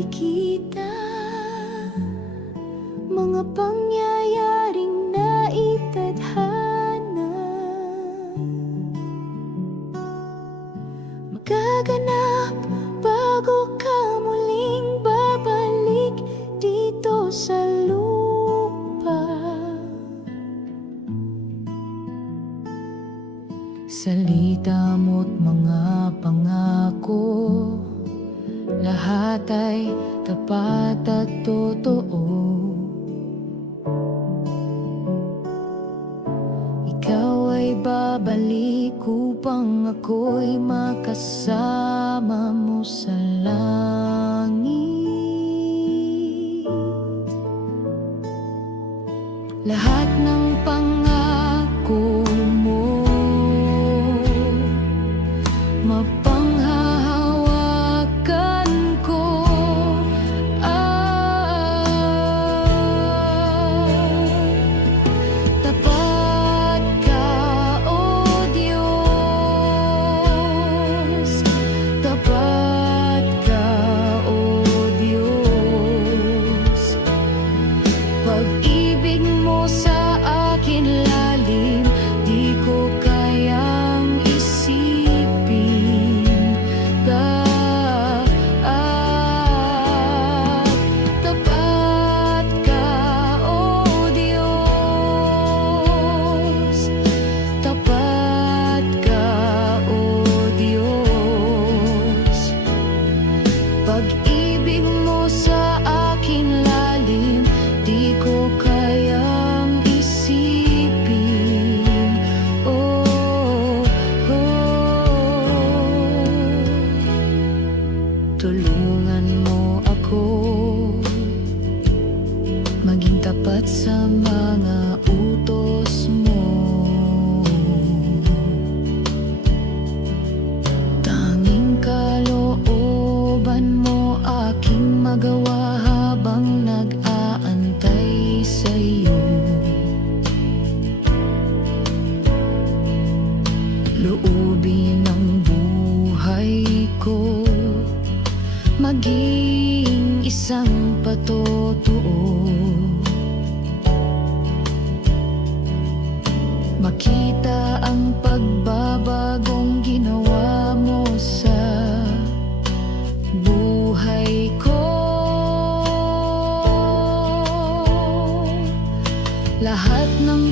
nakikita. Mga pangyayaring na naitadhana. Magaganap bago ka muling babalik dito sa lupa. Salita mo't mga pangako lahat ay tapat at totoo. Ikaw ay babalik upang ako'y makasama mo sa langit. Lahat ng pangako Tulungan mo ako. Maging tapat sa mga utos mo. Tanging kalooban mo aking magawa habang nag-aantay sa iyo. Loobin ang buhay ko maging isang patotoo. Makita ang pagbabagong ginawa mo sa buhay ko Lahat ng